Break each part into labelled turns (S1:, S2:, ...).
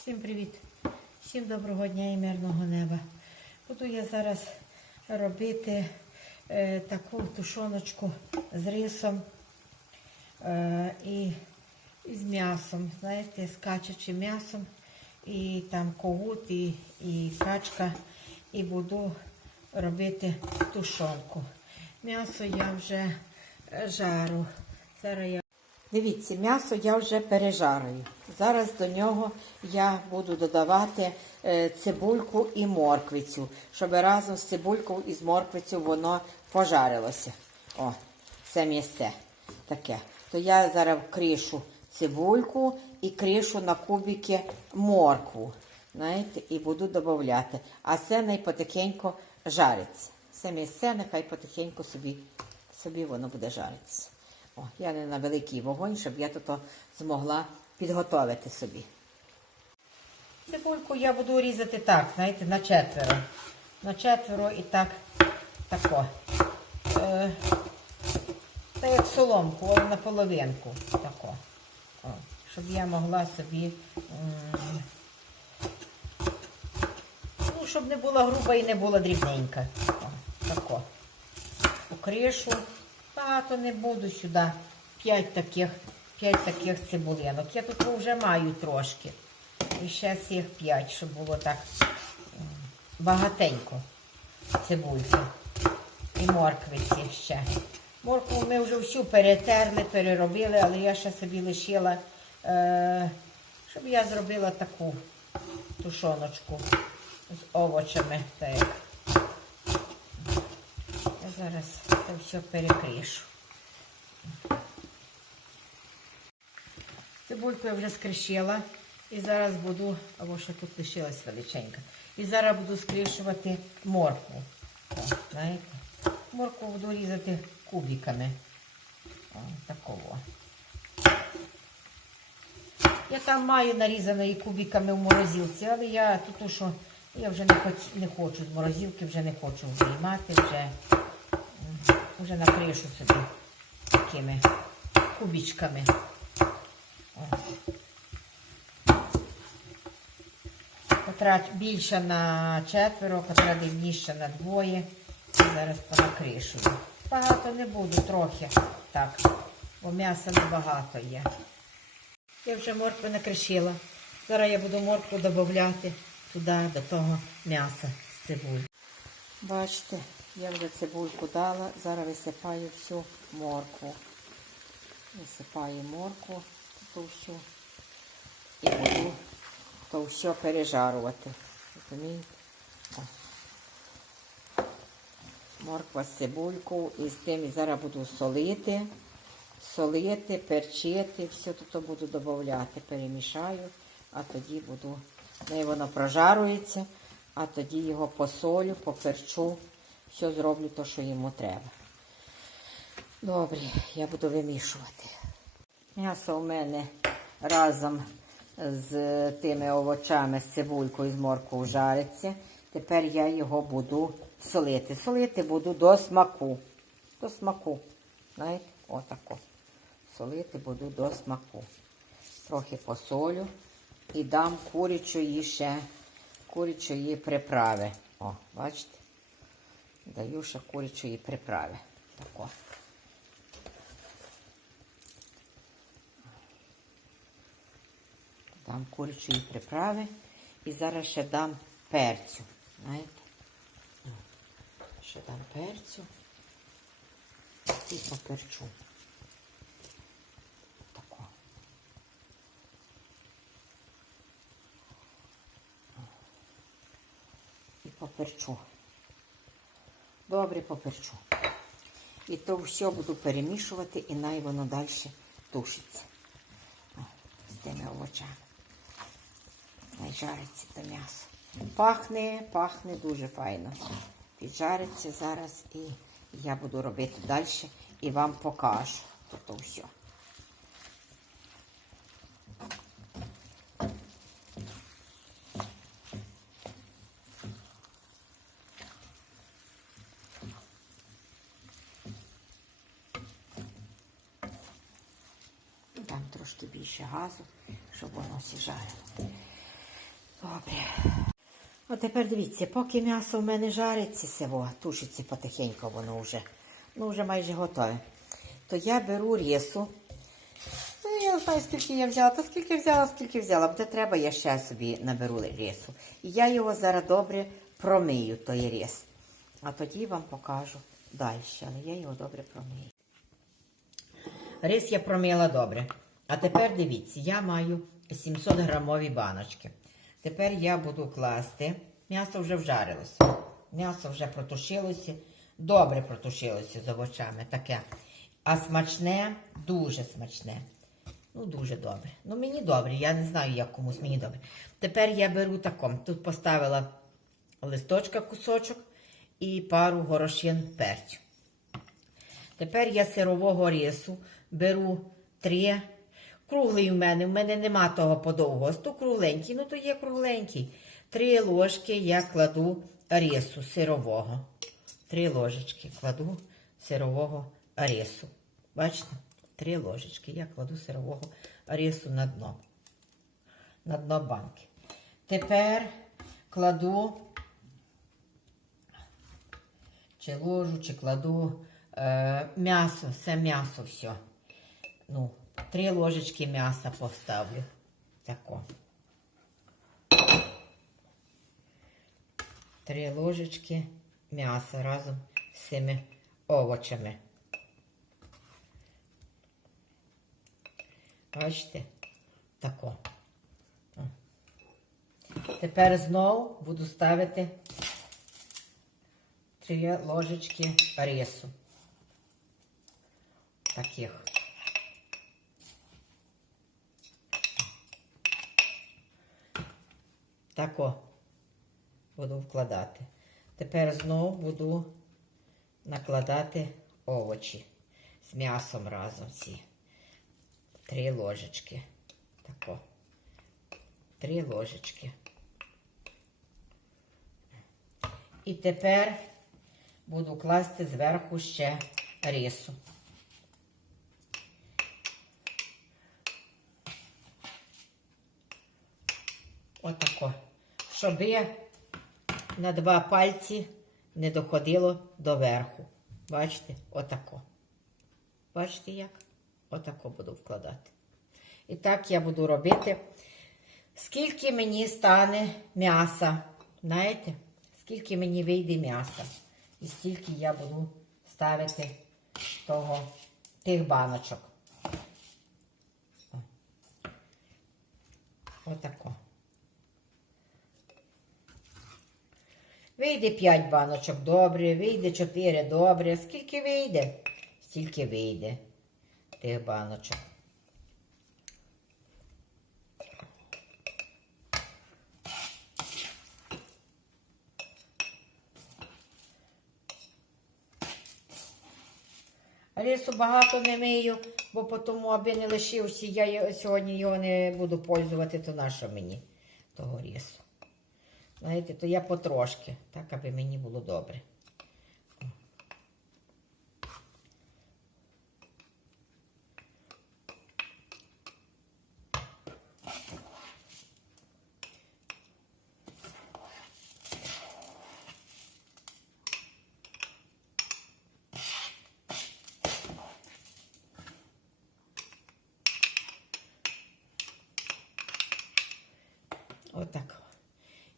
S1: Всім привіт! Всім доброго дня і мирного неба. Буду я зараз робити е, таку тушоночку з рисом е, і, і з м'ясом. Знаєте, з качачим м'ясом. І там когут, і, і качка. І буду робити тушонку. М'ясо я вже жару. Зараз я Дивіться, м'ясо я вже пережарую. Зараз до нього я буду додавати е, цибульку і морквицю, щоб разом з цибулькою і з морквицю воно пожарилося. О, це місце таке. То я зараз кришу цибульку і кришу на кубики моркву. Знаєте, і буду додавати. А це най потихеньку жариться. Це місце, нехай потихеньку собі, собі воно буде жаритися. О, я не на великий вогонь, щоб я тут змогла підготовити собі. Цибульку я буду різати так, знаєте, на четверо. На четверо і так, тако. Е, та як соломку, але на половинку. Тако. О, щоб я могла собі. м, ну, щоб не була груба і не була дрібненька. О, тако. У кришу. Багато не буду сюди. П'ять таких, п'ять таких цибулинок. Я тут вже маю трошки. І ще цих п'ять, щоб було так багатенько цибульки. І морквиці ще. Моркву ми вже всю перетерли, переробили, але я ще собі лишила, е, щоб я зробила таку тушоночку з овочами. Так. я зараз це все перекришу. Цибульку я вже скришила. І зараз буду, або ще тут лишилась величенька. І зараз буду скришувати моркву. О, знаєте? Моркву буду різати кубиками. О, такого. Я там маю нарізаної кубиками в морозилці, але я тут, що я вже не, хоч, не хочу з морозилки, вже не хочу виймати, вже, вже накришу собі такими кубичками. О. Котра більша на четверо, котра дрібніша на двоє. Зараз понакришую. Багато не буду, трохи так, бо м'яса небагато є. Я вже моркву накришила. Зараз я буду моркву додати туди, до того м'яса з цибулі. Бачите, я вже цибульку дала, зараз висипаю всю моркву. Висипаю моркву, всю. І буду то все пережарувати. Розумієте? Морква з цибулькою і з тим зараз буду солити, солити, перчити, все тут буду додати, перемішаю, а тоді буду, не воно прожарується, а тоді його посолю, поперчу, все зроблю то, що йому треба. Добре, я буду вимішувати. М'ясо у мене разом з тими овочами, з цибулькою, з морквою жариться. Тепер я його буду солити. Солити буду до смаку. До смаку. Знаєте, отако. Солити буду до смаку. Трохи посолю і дам курячої ще, курячої приправи. О, бачите? Даю ще курячої приправи. Тако. Дам курячої приправи і зараз ще дам перцю. Знаєте? Ще дам перцю і поперчу. Тако. І поперчу. Добре поперчу. І то все буду перемішувати і най воно далі тушиться. О, з тими овочами. Найжариться то м'ясо. Пахне, пахне дуже файно. Піджариться зараз і я буду робити далі і вам покажу то все. Дам трошки більше газу, щоб воно сі жарило. Добре. От тепер дивіться, поки м'ясо в мене жариться село, тушиться потихеньку воно вже, ну вже майже готове. То я беру рису. Ну, я не знаю, скільки я взяла, та скільки взяла, скільки взяла. Буде треба, я ще собі наберу рису. І я його зараз добре промию, той рис. А тоді вам покажу далі, але я його добре промию. Рис я промила добре. А тепер дивіться, я маю 700 грамові баночки. Тепер я буду класти. М'ясо вже вжарилося. М'ясо вже протушилося. Добре протушилося з овочами таке. А смачне, дуже смачне. Ну, дуже добре. Ну, мені добре, я не знаю, як комусь мені добре. Тепер я беру таком. Тут поставила листочка кусочок і пару горошин перцю. Тепер я сирового рису беру три. Круглий у мене, в мене нема того подовгого. То кругленький, ну то є кругленький. Три ложки я кладу рису сирового. Три ложечки кладу сирового рису. Бачите? Три ложечки я кладу сирового рису на дно. На дно банки. Тепер кладу чи ложу, чи кладу е, м'ясо, все м'ясо все. Ну, три ложечки м'яса поставлю. Тако. Три ложечки м'яса разом з цими овочами. Бачите? Тако. Тепер знову буду ставити три ложечки рису. Таких. Тако буду вкладати. Тепер знову буду накладати овочі з м'ясом разом ці. Три ложечки. Тако. Три ложечки. І тепер буду класти зверху ще рису. Отако. Щоб на два пальці не доходило до верху. Бачите? Отако. Бачите як? Отако буду вкладати. І так я буду робити. Скільки мені стане м'яса. Знаєте? Скільки мені вийде м'яса. І стільки я буду ставити того, тих баночок. Отако. Вийде 5 баночок добре, вийде 4 добре. Скільки вийде? Стільки вийде тих баночок. Рису багато не мию, бо потому, аби не лишився, я сьогодні його не буду пользувати, то нащо мені того рису. Знаєте, то я потрошки, так, аби мені було добре.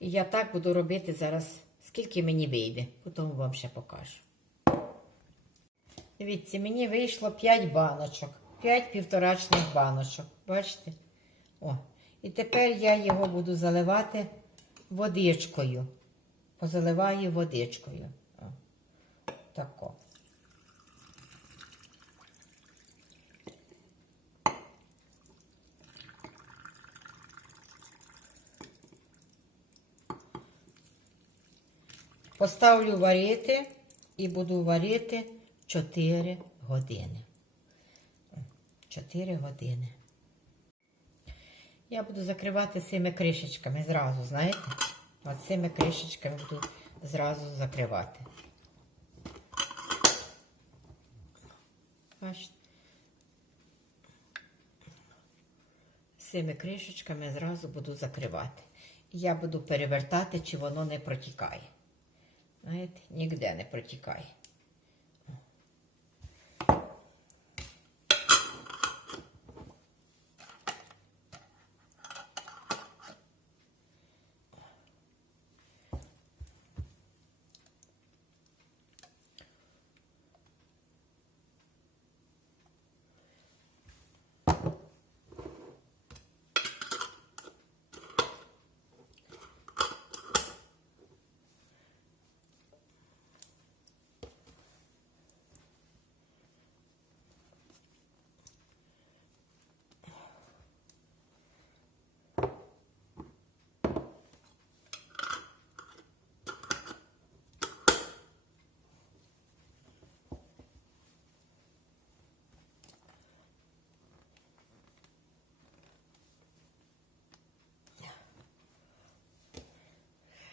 S1: І я так буду робити зараз, скільки мені вийде, потім вам ще покажу. Дивіться, мені вийшло 5 баночок, 5 півторачних баночок. Бачите? О. І тепер я його буду заливати водичкою. Позаливаю водичкою. О. Тако. Поставлю варити і буду варити 4 години. 4 години. Я буду закривати цими кришечками зразу, знаєте? От цими кришечками буду зразу закривати. Бачите? Цими кришечками зразу буду закривати. Я буду перевертати, чи воно не протікає. Знаєте, ніде не протікає.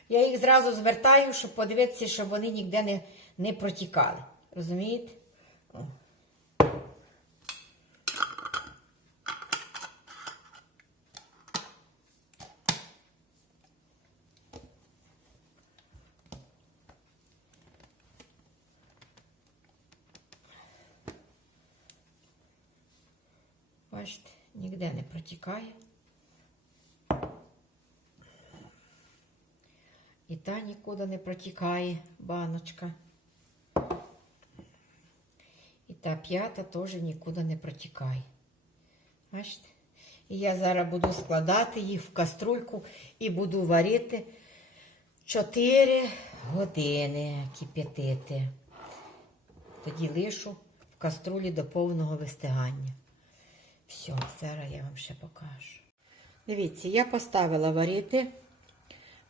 S1: Я їх зразу звертаю, щоб подивитися, щоб вони ніде не, не протікали. Розумієте? Бачите, ніде не протікає. Та нікуди не протікає баночка. І та п'ята теж нікуди не протікає. Бачите? І я зараз буду складати їх в каструльку і буду варити 4 години кип'ятити. Тоді лишу в каструлі до повного вистигання. Все, зараз я вам ще покажу. Дивіться, я поставила варити.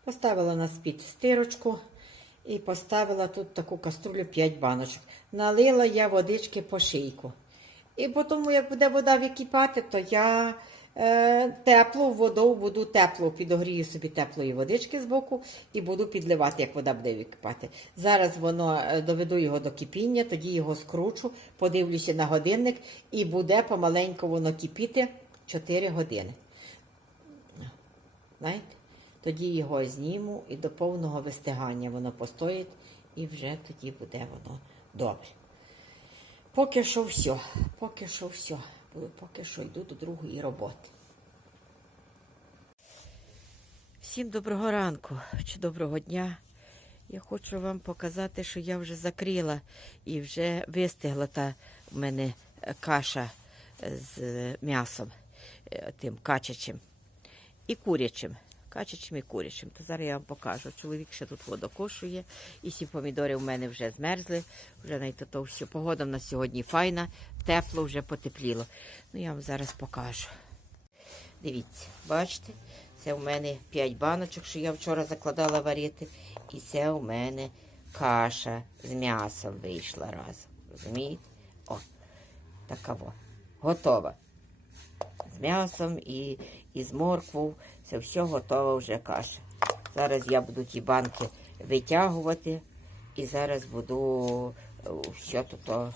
S1: Поставила на спід стирочку і поставила тут таку каструлю 5 баночок. Налила я водички по шийку. І потім, як буде вода википати, то я е, теплу воду буду теплу, підогрію собі теплої водички з боку і буду підливати, як вода буде википати. Зараз воно е, доведу його до кипіння, тоді його скручу, подивлюся на годинник і буде помаленьку воно кипіти 4 години. Знаєте? Тоді його зніму і до повного вистигання воно постоїть, і вже тоді буде воно добре. Поки що все, поки що все. Поки що йду до другої роботи. Всім доброго ранку чи доброго дня. Я хочу вам показати, що я вже закрила і вже вистигла та в мене каша з м'ясом, е, тим качачим і курячим. Качачим і курячим. То зараз я вам покажу. Чоловік ще тут водокошує. І всі помідори в мене вже змерзли. Вже навіть то все. Погода в нас сьогодні файна, тепло, вже потепліло. Ну, я вам зараз покажу. Дивіться, бачите? Це у мене 5 баночок, що я вчора закладала варити. І це у мене каша з м'ясом вийшла разом. Розумієте? О, така во. Готова. З м'ясом і, і з морквою. Це все готова вже каша. Зараз я буду ті банки витягувати і зараз буду е, все тут е,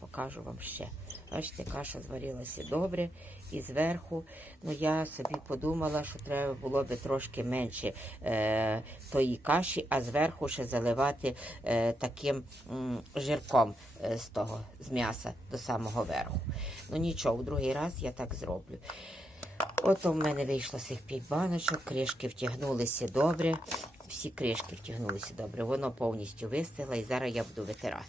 S1: покажу вам ще. Бачите, каша зварилася добре і зверху. Ну я собі подумала, що треба було би трошки менше е, тої каші, а зверху ще заливати е, таким м, жирком е, з того, з м'яса до самого верху. Ну нічого, в другий раз я так зроблю. От у мене вийшло цих п'ять баночок, кришки втягнулися добре. Всі кришки втягнулися добре. Воно повністю вистигло і зараз я буду витирати.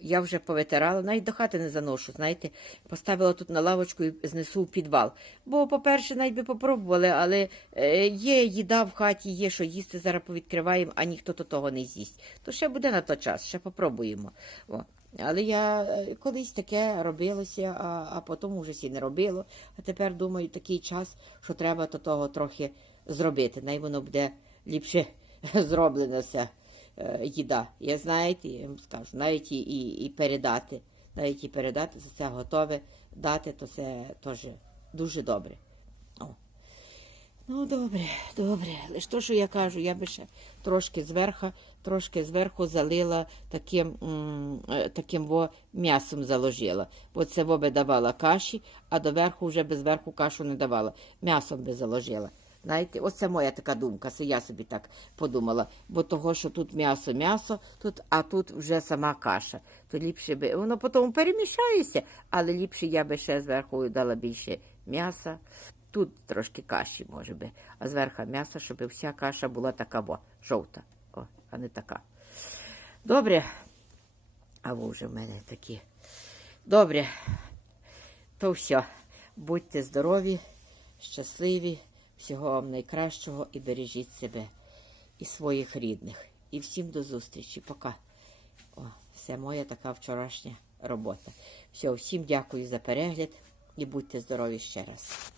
S1: Я вже повитирала, навіть до хати не заношу, знаєте, поставила тут на лавочку і знесу в підвал. Бо, по-перше, навіть би попробували, але е, є їда в хаті, є що їсти, зараз повідкриваємо, а ніхто то того не з'їсть. То ще буде на то час, ще попробуємо. О. Але я е, колись таке робилося, а, а потім вже сі не робило. А тепер думаю, такий час, що треба до того трохи зробити. Най воно буде ліпше зроблено вся е, їда. Я знаєте, я вам скажу, навіть і, і, і передати. Навіть і передати за це готове дати, то це теж дуже добре. Ну, добре, добре. Лише то, що я кажу, я би ще трошки зверху, трошки зверху залила таким, е, таким во м'ясом заложила. Бо це во би давала каші, а доверху вже без верху кашу не давала. М'ясом би заложила.
S2: Знаєте, оце моя така думка, це я собі так подумала. Бо того, що тут м'ясо, м'ясо, тут, а тут вже сама каша. То ліпше би воно потім перемішається, але ліпше я би ще зверху дала більше м'яса. Тут трошки каші, може би, а зверху м'яса, щоб вся каша була така во, жовта, о, а не така. Добре. А ви вже в мене такі. Добре. То все. Будьте здорові, щасливі, всього вам найкращого і бережіть себе і своїх рідних. І всім до зустрічі. Пока. О, це моя така вчорашня робота. Все, всім дякую за перегляд і будьте здорові ще раз.